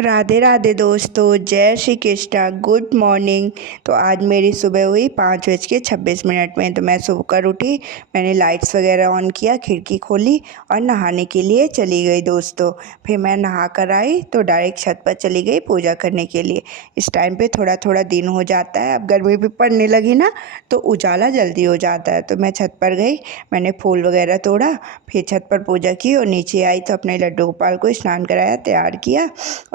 राधे राधे दोस्तों, जय Shri Krishna. Good morning. तो आज मेरी सुबह हुई 5:26 में। तो मैं सुबह कर उठी, मैंने लाइट्स वगैरह ऑन किया, खिड़की खोली और नहाने के लिए चली गई दोस्तों। फिर मैं नहा कर आई तो डायरेक्ट छत पर चली गई पूजा करने के लिए। इस टाइम पे थोड़ा थोड़ा दिन हो जाता है, अब गर्मी भी पड़ने लगी ना तो उजाला जल्दी हो जाता है। तो मैं छत पर गई, मैंने फूल वगैरह तोड़ा, फिर छत पर पूजा की और नीचे आई तो अपने लड्डू गोपाल को स्नान कराया, तैयार किया।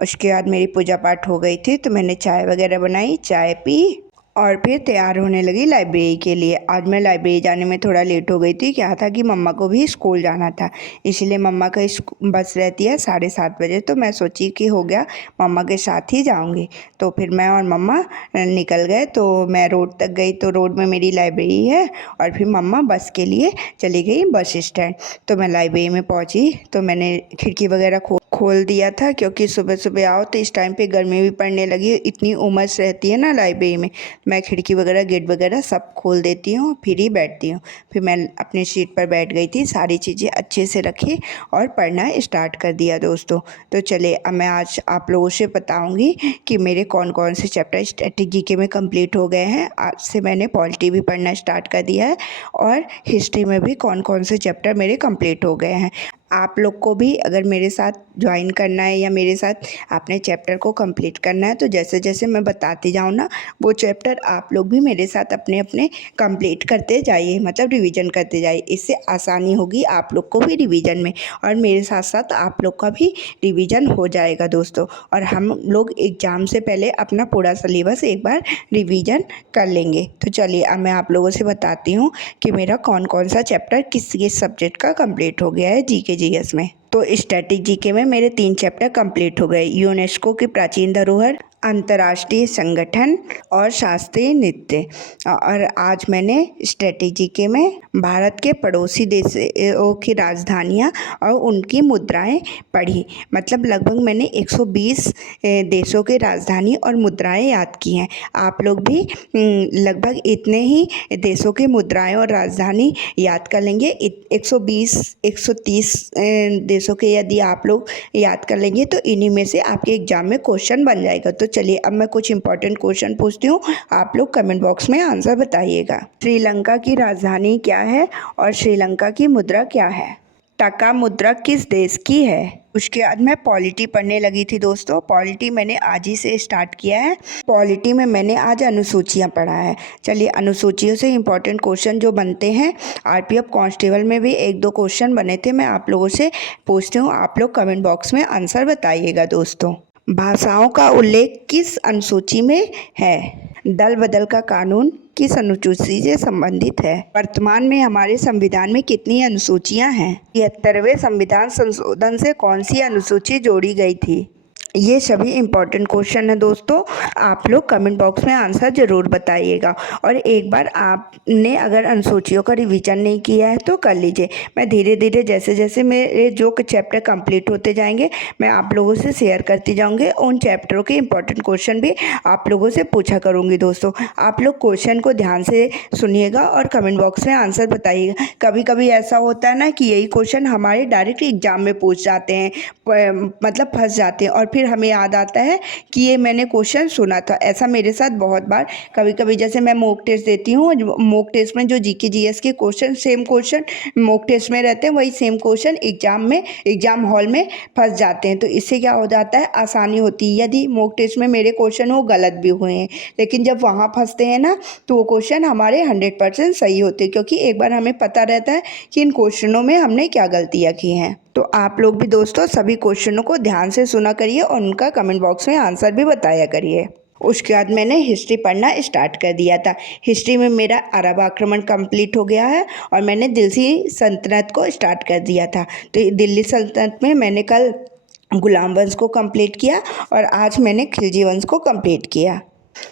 उसके बाद मेरी पूजा पाठ हो गई थी तो मैंने चाय वगैरह बनाई, चाय पी और फिर तैयार होने लगी लाइब्रेरी के लिए। आज मैं लाइब्रेरी जाने में थोड़ा लेट हो गई थी। क्या था कि मम्मा को भी स्कूल जाना था, इसलिए मम्मा का बस रहती है 7:30 बजे। तो मैं सोची कि हो गया, मम्मा के साथ ही जाऊंगी। तो फिर मैं और मम्मा निकल गए। तो मैं रोड तक गई तो रोड में मेरी लाइब्रेरी है और फिर मम्मा बस के लिए चली गई बस स्टैंड। तो मैं लाइब्रेरी में पहुंची तो मैंने खिड़की वगैरह खोल दिया था, क्योंकि सुबह सुबह आओ तो इस टाइम पे गर्मी भी पड़ने लगी, इतनी उमस रहती है ना लाइब्रेरी में। मैं खिड़की वगैरह गेट वगैरह सब खोल देती हूँ, फिर ही बैठती हूँ। फिर मैं अपनी सीट पर बैठ गई थी, सारी चीज़ें अच्छे से रखी और पढ़ना स्टार्ट कर दिया दोस्तों। तो चले अब मैं आज आप लोगों से बताऊँगी कि मेरे कौन कौन से चैप्टर स्टैटिक जीके में कंप्लीट हो गए हैं। आज से मैंने पॉलिटी भी पढ़ना स्टार्ट कर दिया है और हिस्ट्री में भी कौन कौन से चैप्टर मेरे कंप्लीट हो गए हैं। आप लोग को भी अगर मेरे साथ ज्वाइन करना है या मेरे साथ अपने चैप्टर को कंप्लीट करना है तो जैसे जैसे मैं बताती जाऊँ ना वो चैप्टर आप लोग भी मेरे साथ अपने अपने कंप्लीट करते जाइए, मतलब रिवीजन करते जाइए। इससे आसानी होगी आप लोग को भी रिवीजन में और मेरे साथ साथ आप लोग का भी रिवीजन हो जाएगा दोस्तों। और हम लोग एग्ज़ाम से पहले अपना पूरा सिलेबस एक बार रिवीजन कर लेंगे। तो चलिए अब मैं आप लोगों से बताती हूँ कि मेरा कौन कौन सा चैप्टर किस किस सब्जेक्ट का कंप्लीट हो गया है जीके जीएस में। तो स्टैटिक जीके में मेरे 3 चैप्टर कंप्लीट हो गए, यूनेस्को की प्राचीन धरोहर, अंतर्राष्ट्रीय संगठन और शास्त्रीय नृत्य। और आज मैंने स्टैटिक जीके में भारत के पड़ोसी देशों की राजधानियाँ और उनकी मुद्राएं पढ़ी। मतलब लगभग मैंने 120 देशों के राजधानी और मुद्राएं याद की हैं। आप लोग भी लगभग इतने ही देशों की मुद्राएं और राजधानी याद कर लेंगे। 120 130 देशों के यदि आप लोग याद कर लेंगे तो इन्हीं में से आपके एग्जाम में क्वेश्चन बन जाएगा। तो चलिए अब मैं कुछ इंपॉर्टेंट क्वेश्चन पूछती हूँ, आप लोग कमेंट बॉक्स में आंसर बताइएगा। श्रीलंका की राजधानी क्या है और श्रीलंका की मुद्रा क्या है? टका मुद्रा किस देश की है? उसके बाद मैं पॉलिटी पढ़ने लगी थी दोस्तों। पॉलिटी मैंने आज ही से स्टार्ट किया है। पॉलिटी में मैंने आज अनुसूचियाँ पढ़ा है। चलिए अनुसूचियों से इम्पोर्टेंट क्वेश्चन जो बनते हैं, आरपीएफ कांस्टेबल में भी 1-2 क्वेश्चन बने थे, मैं आप लोगों से पूछती हूँ, आप लोग कमेंट बॉक्स में आंसर बताइएगा दोस्तों। भाषाओं का उल्लेख किस अनुसूची में है? दल बदल का कानून किस अनुसूची से संबंधित है? वर्तमान में हमारे संविधान में कितनी अनुसूचियां हैं? 73वें संविधान संशोधन से कौन सी अनुसूची जोड़ी गई थी? ये सभी इम्पोर्टेंट क्वेश्चन है दोस्तों, आप लोग कमेंट बॉक्स में आंसर ज़रूर बताइएगा। और एक बार आपने अगर अनुसूचियों का रिवीजन नहीं किया है तो कर लीजिए। मैं धीरे धीरे जैसे जैसे मेरे जो चैप्टर कंप्लीट होते जाएंगे मैं आप लोगों से शेयर करती जाऊंगी। उन चैप्टरों के इम्पोर्टेंट क्वेश्चन भी आप लोगों से पूछा करूँगी दोस्तों। आप लोग क्वेश्चन को ध्यान से सुनिएगा और कमेंट बॉक्स में आंसर बताइएगा। कभी कभी ऐसा होता है ना कि यही क्वेश्चन हमारे डायरेक्ट एग्जाम में पूछ जाते हैं, मतलब फंस जाते हैं और फिर हमें याद आता है कि ये मैंने क्वेश्चन सुना था। ऐसा मेरे साथ बहुत बार, कभी कभी जैसे मैं मॉक टेस्ट देती हूँ, मॉक टेस्ट में जो जीके जीएस के question same question mock test में रहते हैं, वही सेम क्वेश्चन एग्जाम हॉल में फंस जाते हैं। तो इससे क्या हो जाता है, आसानी होती है। यदि मॉक टेस्ट में मेरे क्वेश्चन वो गलत भी हुए हैं, लेकिन जब वहाँ फंसते हैं ना तो वो क्वेश्चन हमारे 100% सही होते हैं, क्योंकि एक बार हमें पता रहता है कि इन क्वेश्चनों में हमने क्या गलतियाँ की हैं। तो आप लोग भी दोस्तों सभी क्वेश्चनों को ध्यान से सुना करिए और उनका कमेंट बॉक्स में आंसर भी बताया करिए। उसके बाद मैंने हिस्ट्री पढ़ना स्टार्ट कर दिया था। हिस्ट्री में मेरा अरब आक्रमण कंप्लीट हो गया है और मैंने दिल्ली सल्तनत को स्टार्ट कर दिया था। तो दिल्ली सल्तनत में मैंने कल गुलाम वंश को कंप्लीट किया और आज मैंने खिलजी वंश को कंप्लीट किया।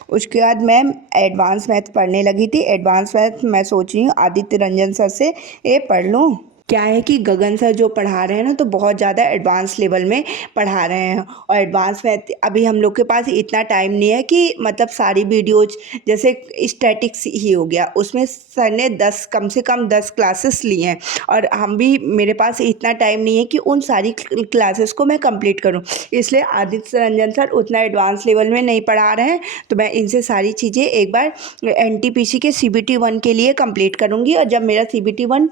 उसके बाद मैं एडवांस मैथ पढ़ने लगी थी। एडवांस मैथ मैं सोच रही हूँ आदित्य रंजन सर से ये पढ़ लूँ, क्या है कि गगन सर जो पढ़ा रहे हैं ना तो बहुत ज़्यादा एडवांस लेवल में पढ़ा रहे हैं, और एडवांस में अभी हम लोग के पास इतना टाइम नहीं है कि मतलब सारी वीडियोज, जैसे स्टैटिक्स ही हो गया उसमें सर ने 10 कम से कम 10 क्लासेस ली हैं, और हम भी, मेरे पास इतना टाइम नहीं है कि उन सारी क्लासेस को मैं कंप्लीट करूं, इसलिए आदित्य रंजन सर उतना एडवांस लेवल में नहीं पढ़ा रहे हैं। तो मैं इनसे सारी चीज़ें एक बार एनटीपीसी के CBT 1 के लिए कंप्लीट करूंगी, और जब मेरा CBT 1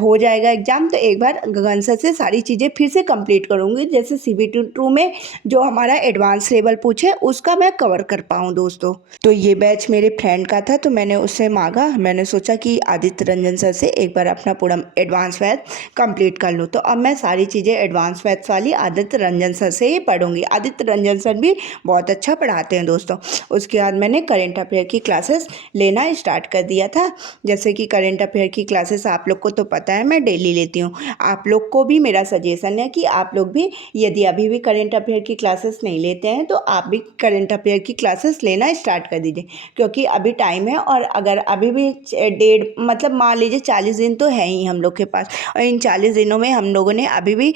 हो जाएगा एग्ज़ाम, तो एक बार गगन सर से सारी चीज़ें फिर से कंप्लीट करूंगी, जैसे CBT 2 में जो हमारा एडवांस लेवल पूछे उसका मैं कवर कर पाऊँ दोस्तों। तो ये बैच मेरे फ्रेंड का था, तो मैंने उससे मांगा, मैंने सोचा कि आदित्य रंजन सर से एक बार अपना पूरा एडवांस मैथ कंप्लीट कर लूँ। तो अब मैं सारी चीज़ें एडवांस मैथ्स वाली आदित्य रंजन सर से ही पढ़ूंगी। आदित्य रंजन सर भी बहुत अच्छा पढ़ाते हैं दोस्तों। उसके बाद मैंने करेंट अफेयर की क्लासेस लेना स्टार्ट कर दिया था। जैसे कि करेंट अफेयर की क्लासेस आप लोग को तो पता है मैं डेली लेती हूँ। आप लोग को भी मेरा सजेशन है कि आप लोग भी, यदि अभी भी करेंट अफेयर की क्लासेस नहीं लेते हैं तो आप भी करेंट अफेयर की क्लासेस लेना स्टार्ट कर दीजिए, क्योंकि अभी टाइम है। और अगर अभी भी डेढ़, मतलब मान लीजिए 40 दिन तो है ही हम लोग के पास, और इन 40 दिनों में हम लोगों ने अभी भी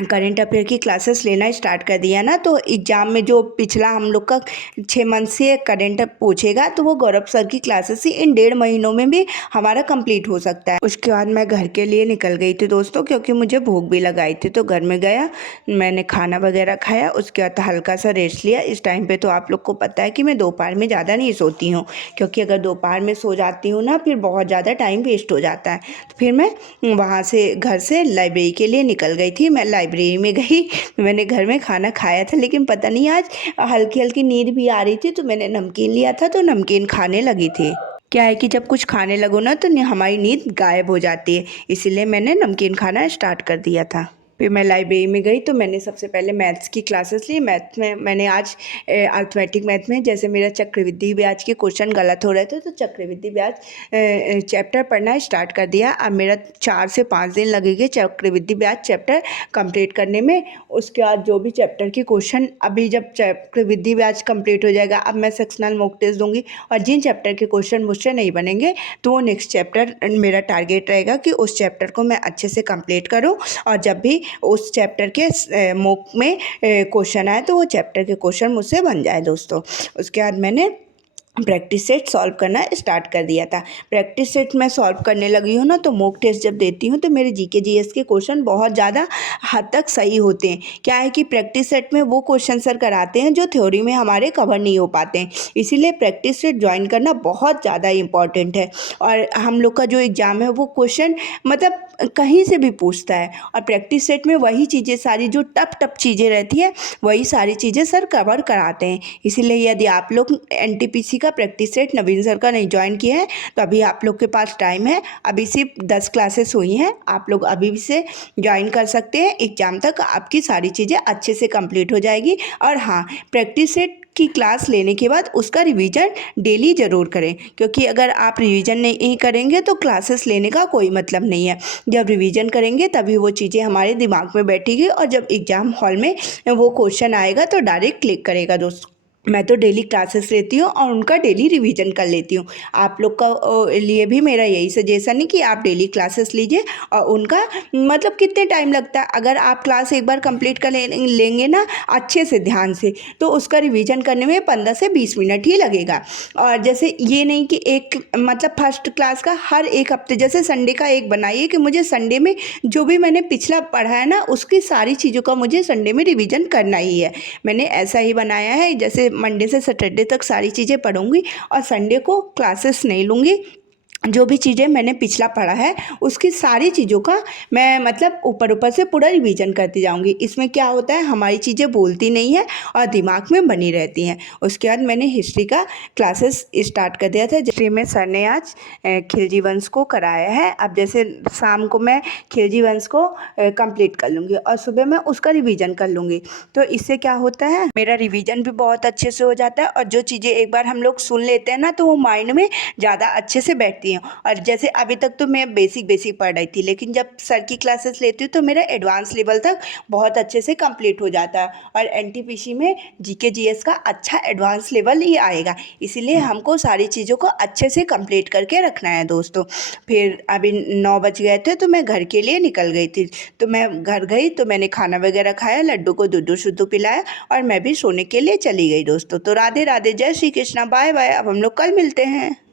करेंट अफेयर की क्लासेस लेना स्टार्ट कर दिया ना, तो एग्ज़ाम में जो पिछला हम लोग का 6 मंथ से करेंट पूछेगा तो वो गौरव सर की क्लासेस ही इन 1.5 महीनों में भी हमारा कंप्लीट हो सकता है। उसके बाद मैं घर के लिए निकल गई थी दोस्तों, क्योंकि मुझे भूख भी लगाई थी। तो घर में गया, मैंने खाना वगैरह खाया, उसके बाद हल्का सा रेस्ट लिया। इस टाइम पर तो आप लोग को पता है कि मैं दोपहर में ज़्यादा नहीं सोती हूँ, क्योंकि अगर दोपहर में सो जाती हूँ ना फिर बहुत ज़्यादा टाइम वेस्ट हो जाता है। तो फिर मैं वहाँ से, घर से लाइब्रेरी के लिए निकल गई थी। मैं लाइब्रेरी में गई, मैंने घर में खाना खाया था, लेकिन पता नहीं आज हल्की हल्की नींद भी आ रही थी, तो मैंने नमकीन लिया था तो नमकीन खाने लगी थी। क्या है कि जब कुछ खाने लगो ना तो हमारी नींद गायब हो जाती है, इसीलिए मैंने नमकीन खाना स्टार्ट कर दिया था। फिर मैं लाइब्रेरी में गई तो मैंने सबसे पहले मैथ्स की क्लासेस ली। मैथ में मैंने आज अर्थमेटिक मैथ में, जैसे मेरा चक्रवृद्धि ब्याज के क्वेश्चन गलत हो रहे थे तो चक्रवृद्धि ब्याज चैप्टर पढ़ना स्टार्ट कर दिया। अब मेरा 4 से 5 दिन लगेंगे चक्रवृद्धि ब्याज चैप्टर कंप्लीट करने में। उसके बाद जो भी चैप्टर के क्वेश्चन, अभी जब चक्रवृद्धि ब्याज कंप्लीट हो जाएगा, अब मैं सेक्शनल मॉक टेस्ट दूंगी, और जिन चैप्टर के क्वेश्चन मुझसे नहीं बनेंगे तो वो नेक्स्ट चैप्टर, मेरा टारगेट रहेगा कि उस चैप्टर को मैं अच्छे से कंप्लीट करूँ, और जब भी उस चैप्टर के मॉक में क्वेश्चन आए तो वो चैप्टर के क्वेश्चन मुझसे बन जाए दोस्तों। उसके बाद मैंने प्रैक्टिस सेट सॉल्व करना स्टार्ट कर दिया था। प्रैक्टिस सेट मैं सॉल्व करने लगी हूँ ना, तो मॉक टेस्ट जब देती हूँ तो मेरे जीके जीएस के क्वेश्चन बहुत ज़्यादा हद तक सही होते हैं। क्या है कि प्रैक्टिस सेट में वो क्वेश्चन सर कराते हैं जो थ्योरी में हमारे कवर नहीं हो पाते हैं, इसीलिए प्रैक्टिस सेट ज्वाइन करना बहुत ज़्यादा इंपॉर्टेंट है। और हम लोग का जो एग्ज़ाम है वो क्वेश्चन मतलब कहीं से भी पूछता है, और प्रैक्टिस सेट में वही चीज़ें सारी जो टफ चीज़ें रहती है वही सारी चीज़ें सर कवर कराते हैं। इसीलिए यदि आप लोग एनटीपीसी का प्रैक्टिस सेट नवीन सर का नहीं ज्वाइन किया है तो अभी आप लोग के पास टाइम है। अभी सिर्फ 10 क्लासेस हुई हैं, आप लोग अभी भी से ज्वाइन कर सकते हैं। एग्ज़ाम तक आपकी सारी चीज़ें अच्छे से कंप्लीट हो जाएगी। और हाँ, प्रैक्टिस सेट की क्लास लेने के बाद उसका रिवीजन डेली ज़रूर करें, क्योंकि अगर आप रिवीजन नहीं करेंगे तो क्लासेस लेने का कोई मतलब नहीं है। जब रिवीजन करेंगे तभी वो चीज़ें हमारे दिमाग में बैठेगी, और जब एग्ज़ाम हॉल में वो क्वेश्चन आएगा तो डायरेक्ट क्लिक करेगा दोस्तों। मैं तो डेली क्लासेस लेती हूँ और उनका डेली रिवीजन कर लेती हूँ। आप लोग का लिए भी मेरा यही सजेशन है कि आप डेली क्लासेस लीजिए, और उनका मतलब कितने टाइम लगता है, अगर आप क्लास एक बार कंप्लीट कर लेंगे ना अच्छे से ध्यान से, तो उसका रिवीजन करने में 15 से 20 मिनट ही लगेगा। और जैसे ये नहीं कि एक मतलब फर्स्ट क्लास का हर एक हफ्ते, जैसे संडे का एक बनाइए कि मुझे संडे में जो भी मैंने पिछला पढ़ा है ना उसकी सारी चीज़ों का मुझे संडे में रिवीजन करना ही है। मैंने ऐसा ही बनाया है, जैसे मंडे से सैटरडे तक सारी चीज़ें पढ़ूंगी और संडे को क्लासेस नहीं लूँगी। जो भी चीज़ें मैंने पिछला पढ़ा है उसकी सारी चीज़ों का मैं मतलब ऊपर से पूरा रिवीजन करती जाऊंगी। इसमें क्या होता है, हमारी चीज़ें बोलती नहीं है और दिमाग में बनी रहती हैं। उसके बाद मैंने हिस्ट्री का क्लासेस स्टार्ट कर दिया था। हिस्ट्री में सर ने आज खिलजी वंश को कराया है। अब जैसे शाम को मैं खिलजी वंश को कंप्लीट कर लूँगी और सुबह मैं उसका रिवीजन कर लूँगी। तो इससे क्या होता है, मेरा रिवीजन भी बहुत अच्छे से हो जाता है, और जो चीज़ें एक बार हम लोग सुन लेते हैं ना तो वो माइंड में ज़्यादा अच्छे से बैठती है। करती हूँ। और जैसे अभी तक तो मैं बेसिक बेसिक पढ़ रही थी, लेकिन जब सर की क्लासेस लेती हूँ तो मेरा एडवांस लेवल तक बहुत अच्छे से कंप्लीट हो जाता है। और एनटीपीसी में जीके जीएस का अच्छा एडवांस लेवल ही आएगा, इसीलिए हमको सारी चीज़ों को अच्छे से कंप्लीट करके रखना है दोस्तों। फिर अभी 9 बज गए थे तो मैं घर के लिए निकल गई थी। तो मैं घर गई तो मैंने खाना वगैरह खाया, लड्डू को दूधू शुद्धू पिलाया और मैं भी सोने के लिए चली गई दोस्तों। तो राधे राधे, जय श्री कृष्णा, बाय बाय। अब हम लोग कल मिलते हैं।